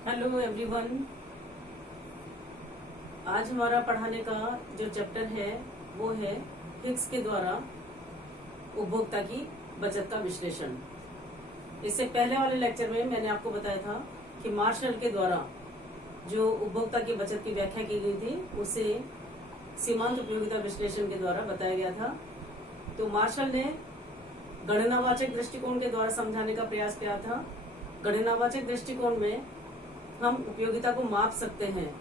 Hello everyone. आज हमारा पढ़ाने का जो चैप्टर है वो है हिग्स के द्वारा उपभोक्ता की बचत का विश्लेषण। इससे पहले वाले लेक्चर में मैंने आपको बताया था कि मार्शल के द्वारा जो उपभोक्ता की बचत की व्याख्या की गई थी उसे सीमांत उपयोगिता विश्लेषण के द्वारा बताया गया था। तो मार्शल ने गणनावाचक दृष्टिकोण के द्वारा समझाने का प्रयास किया था। गणनावाचक दृष्टिकोण में हम उपयोगिता को माप सकते हैं,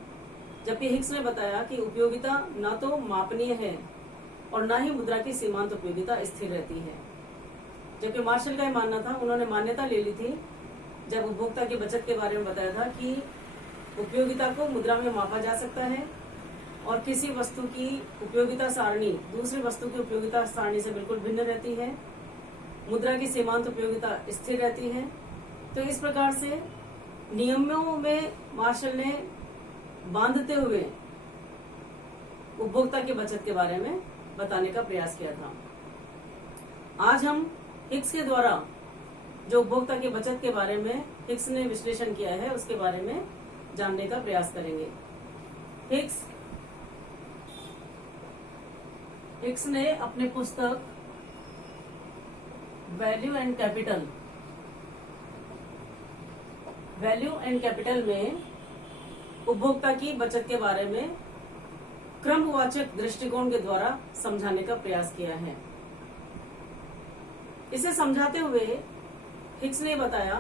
जबकि हिग्स ने बताया कि उपयोगिता न तो मापनीय है और न ही मुद्रा की सीमांत उपयोगिता स्थिर रहती है। जबकि मार्शल का यह मानना था, उन्होंने मान्यता ले ली थी जब उपभोक्ता की बचत के बारे में बताया था कि उपयोगिता को मुद्रा में मापा जा सकता है और किसी वस्तु की उपयोगिता सारणी दूसरी वस्तु की उपयोगिता सारणी से बिल्कुल भिन्न रहती है। मुद्रा की सीमांत उपयोगिता स्थिर रहती है। तो इस प्रकार से नियमों में मार्शल ने बांधते हुए उपभोक्ता की बचत के बारे में बताने का प्रयास किया था। आज हम हिग्स के द्वारा जो उपभोक्ता की बचत के बारे में हिग्स ने विश्लेषण किया है उसके बारे में जानने का प्रयास करेंगे। हिग्स ने अपने पुस्तक वैल्यू एंड कैपिटल में उपभोक्ता की बचत के बारे में क्रमवाचक दृष्टिकोण के द्वारा समझाने का प्रयास किया है। इसे समझाते हुए हिग्स ने बताया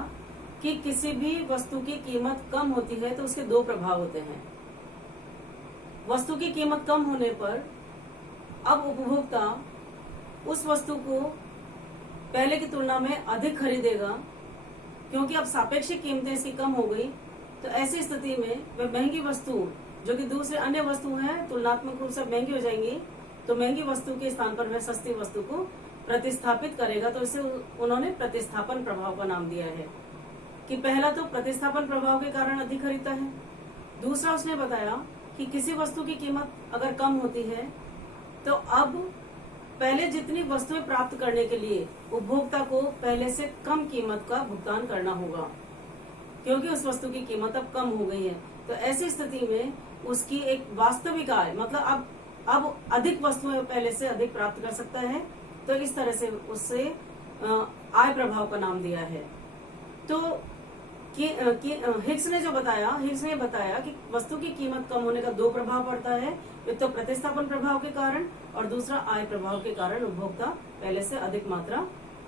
कि किसी भी वस्तु की कीमत कम होती है तो उसके दो प्रभाव होते हैं। वस्तु की कीमत कम होने पर अब उपभोक्ता उस वस्तु को पहले की तुलना में अधिक खरीदेगा, क्योंकि अब सापेक्षिक कीमतें इसकी कम हो गई। तो ऐसी स्थिति में वह महंगी वस्तु जो कि दूसरे अन्य वस्तु है तुलनात्मक रूप से महंगी हो जाएंगी, तो महंगी वस्तु के स्थान पर वह सस्ती वस्तु को प्रतिस्थापित करेगा। तो इसे उन्होंने प्रतिस्थापन प्रभाव का नाम दिया है कि पहला तो प्रतिस्थापन प्रभाव के कारण अधिक खरीदता है। दूसरा उसने बताया कि किसी वस्तु की कीमत अगर कम होती है तो अब पहले जितनी वस्तुएं प्राप्त करने के लिए उपभोक्ता को पहले से कम कीमत का भुगतान करना होगा, क्योंकि उस वस्तु की कीमत अब कम हो गई है। तो ऐसी स्थिति में उसकी एक वास्तविक आय मतलब अब अधिक वस्तुएं पहले से अधिक प्राप्त कर सकता है। तो इस तरह से उससे आय प्रभाव का नाम दिया है। तो हिग्स ने बताया कि वस्तु की कीमत कम होने का दो प्रभाव पड़ता है, एक तो प्रतिस्थापन प्रभाव के कारण और दूसरा आय प्रभाव के कारण उपभोक्ता पहले से अधिक मात्रा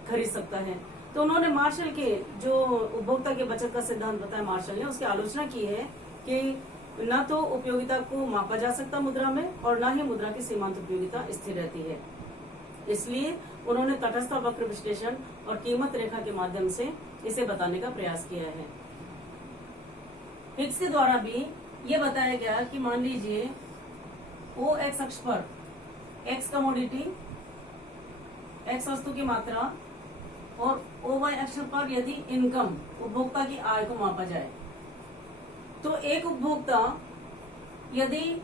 खरीद सकता है। तो उन्होंने मार्शल के जो उपभोक्ता के बचत का सिद्धांत बताया, मार्शल ने उसकी आलोचना की है कि न तो उपयोगिता को मापा जा सकता मुद्रा में और न ही मुद्रा की सीमांत उपयोगिता स्थिर रहती है। इसलिए उन्होंने तटस्थ वक्र विश्लेषण और कीमत रेखा के माध्यम से इसे बताने का प्रयास किया है। हिग्स के द्वारा भी ये बताया गया कि मान लीजिए ओ एक्स अक्ष पर एक्स कमोडिटी एक्स वस्तु की मात्रा और ओ वाई अक्ष पर यदि इनकम उपभोक्ता की आय को मापा जाए, तो एक उपभोक्ता यदि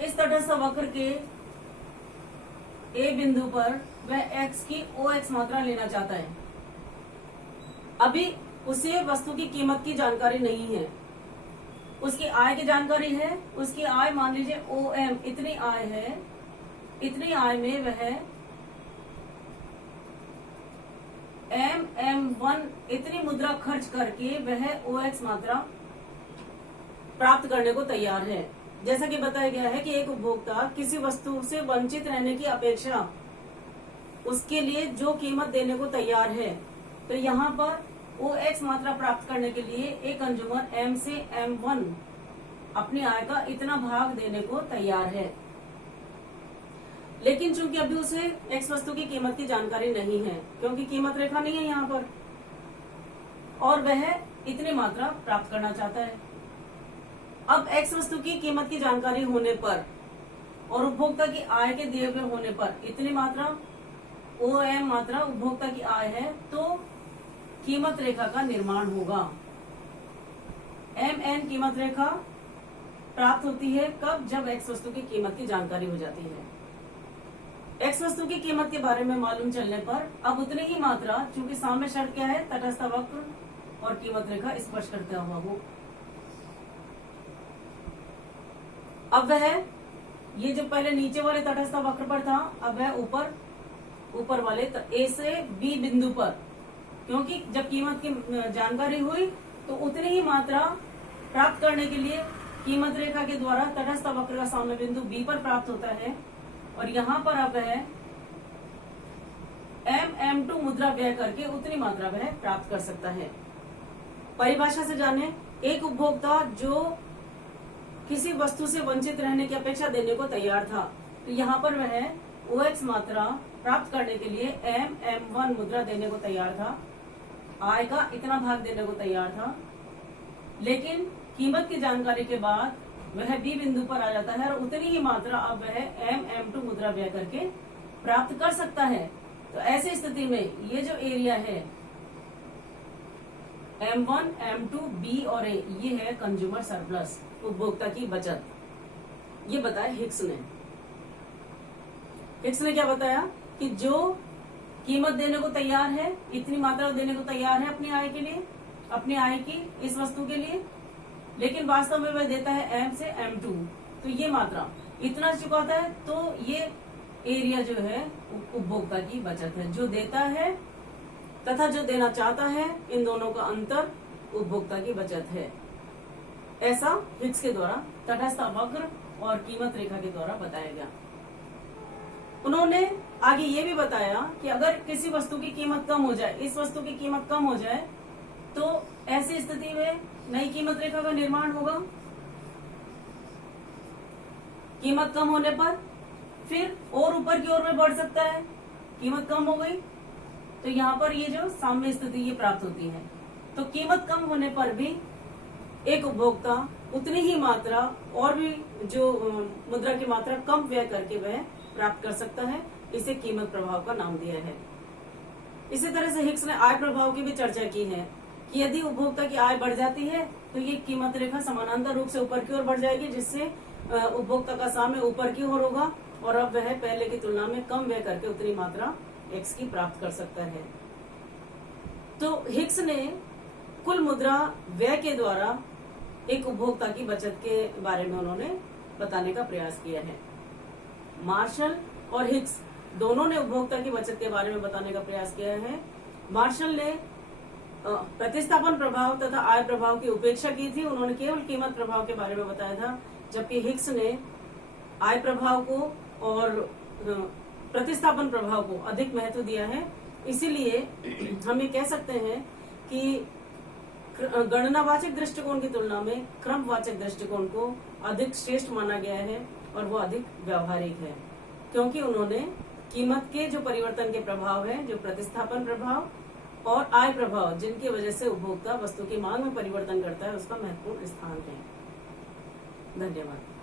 इस तटस्थ वक्र के ए बिंदु पर वह एक्स की ओ एक्स मात्रा लेना चाहता है, अभी उसे वस्तु की कीमत की जानकारी नहीं है, उसकी आय की जानकारी है। उसकी आय मान लीजिए ओ एम इतनी आय है, इतनी आय में वह MM1 इतनी मुद्रा खर्च करके वह ओ एक्स मात्रा प्राप्त करने को तैयार है। जैसा कि बताया गया है कि एक उपभोक्ता किसी वस्तु से वंचित रहने की अपेक्षा उसके लिए जो कीमत देने को तैयार है, तो यहाँ पर ओ एक्स मात्रा प्राप्त करने के लिए एक कंज्यूमर M से M1 अपनी आय का इतना भाग देने को तैयार है। लेकिन चूंकि अभी उसे एक्स वस्तु की कीमत की जानकारी नहीं है, क्योंकि कीमत रेखा नहीं है यहाँ पर, और वह इतनी मात्रा प्राप्त करना चाहता है। अब एक्स वस्तु की कीमत की जानकारी होने पर और उपभोक्ता की आय के दिए हुए होने पर इतनी मात्रा ओ एम मात्रा उपभोक्ता की आय है, तो कीमत रेखा का निर्माण होगा। MN कीमत रेखा प्राप्त होती है कब? जब एक्स वस्तु की कीमत की जानकारी हो जाती है। एक्स वस्तु की कीमत के बारे में मालूम चलने पर अब उतनी ही मात्रा, चूंकि सामने शर्त क्या है, तटस्थ वक्र और कीमत रेखा स्पर्श करता हुआ हो। अब वह ये जो पहले नीचे वाले तटस्थ वक्र पर था, अब वह ऊपर वाले ए से बी बिंदु पर, क्योंकि जब कीमत की जानकारी हुई तो उतनी ही मात्रा प्राप्त करने के लिए कीमत रेखा के द्वारा तटस्थ वक्र का साम्य बिंदु बी पर प्राप्त होता है। और यहाँ पर अब वह M2 मुद्रा व्यय करके उतनी मात्रा वह प्राप्त कर सकता है। परिभाषा से जाने, एक उपभोक्ता जो किसी वस्तु से वंचित रहने की अपेक्षा देने को तैयार था, तो यहाँ पर वह OX मात्रा प्राप्त करने के लिए M1 मुद्रा देने को तैयार था, आय का इतना भाग देने को तैयार था। लेकिन कीमत की जानकारी के बाद वह बी बिंदु पर आ जाता है और उतनी ही मात्रा अब वह M2 मुद्रा व्यय करके प्राप्त कर सकता है। तो ऐसी स्थिति में ये जो एरिया है M1, M2, B और A, ये है कंज्यूमर सरप्लस, उपभोक्ता की बचत। ये बताया हिक्स ने। हिक्स ने क्या बताया कि जो कीमत देने को तैयार है, इतनी मात्रा देने को तैयार है अपनी आय के लिए, अपनी आय की इस वस्तु के लिए, लेकिन वास्तव में वह देता है M से M2, तो ये मात्रा इतना चुकाता है, तो ये एरिया जो है उपभोक्ता की बचत है। जो देता है तथा जो देना चाहता है, इन दोनों का अंतर उपभोक्ता की बचत है। ऐसा हिक्स के द्वारा तटस्थ वक्र और कीमत रेखा के द्वारा बताया गया। उन्होंने आगे ये भी बताया कि अगर किसी वस्तु की कीमत कम हो जाए, इस वस्तु की कीमत कम हो जाए, तो ऐसी स्थिति में नई कीमत रेखा का निर्माण होगा। कीमत कम होने पर फिर और ऊपर की ओर में बढ़ सकता है। कीमत कम हो गई तो यहाँ पर ये जो साम्य स्थिति ये प्राप्त होती है। तो कीमत कम होने पर भी एक उपभोक्ता उतनी ही मात्रा और भी जो मुद्रा की मात्रा कम व्यय करके वह प्राप्त कर सकता है। इसे कीमत प्रभाव का नाम दिया है। इसी तरह से हिक्स ने आय प्रभाव की भी चर्चा की है कि यदि उपभोक्ता की आय बढ़ जाती है तो ये कीमत रेखा समानांतर रूप से ऊपर की ओर बढ़ जाएगी, जिससे उपभोक्ता का साम्य ऊपर की ओर होगा और अब वह पहले की तुलना में कम व्यय करके उतनी मात्रा एक्स की प्राप्त कर सकता है। तो हिक्स ने कुल मुद्रा व्यय के द्वारा एक उपभोक्ता की बचत के बारे में उन्होंने बताने का प्रयास किया है। मार्शल और हिक्स दोनों ने उपभोक्ता की बचत के बारे में बताने का प्रयास किया है। मार्शल ने प्रतिस्थापन प्रभाव तथा आय प्रभाव की उपेक्षा की थी, उन्होंने केवल कीमत प्रभाव के बारे में बताया था, जबकि हिक्स ने आय प्रभाव को और प्रतिस्थापन प्रभाव को अधिक महत्व दिया है। इसीलिए हम ये कह सकते हैं कि गणनावाचक दृष्टिकोण की तुलना में क्रमवाचक दृष्टिकोण को अधिक श्रेष्ठ माना गया है और वो अधिक व्यावहारिक है, क्योंकि उन्होंने कीमत के जो परिवर्तन के प्रभाव है, जो प्रतिस्थापन प्रभाव और आय प्रभाव, जिनकी वजह से उपभोक्ता वस्तु की मांग में परिवर्तन करता है, उसका महत्वपूर्ण स्थान है। धन्यवाद।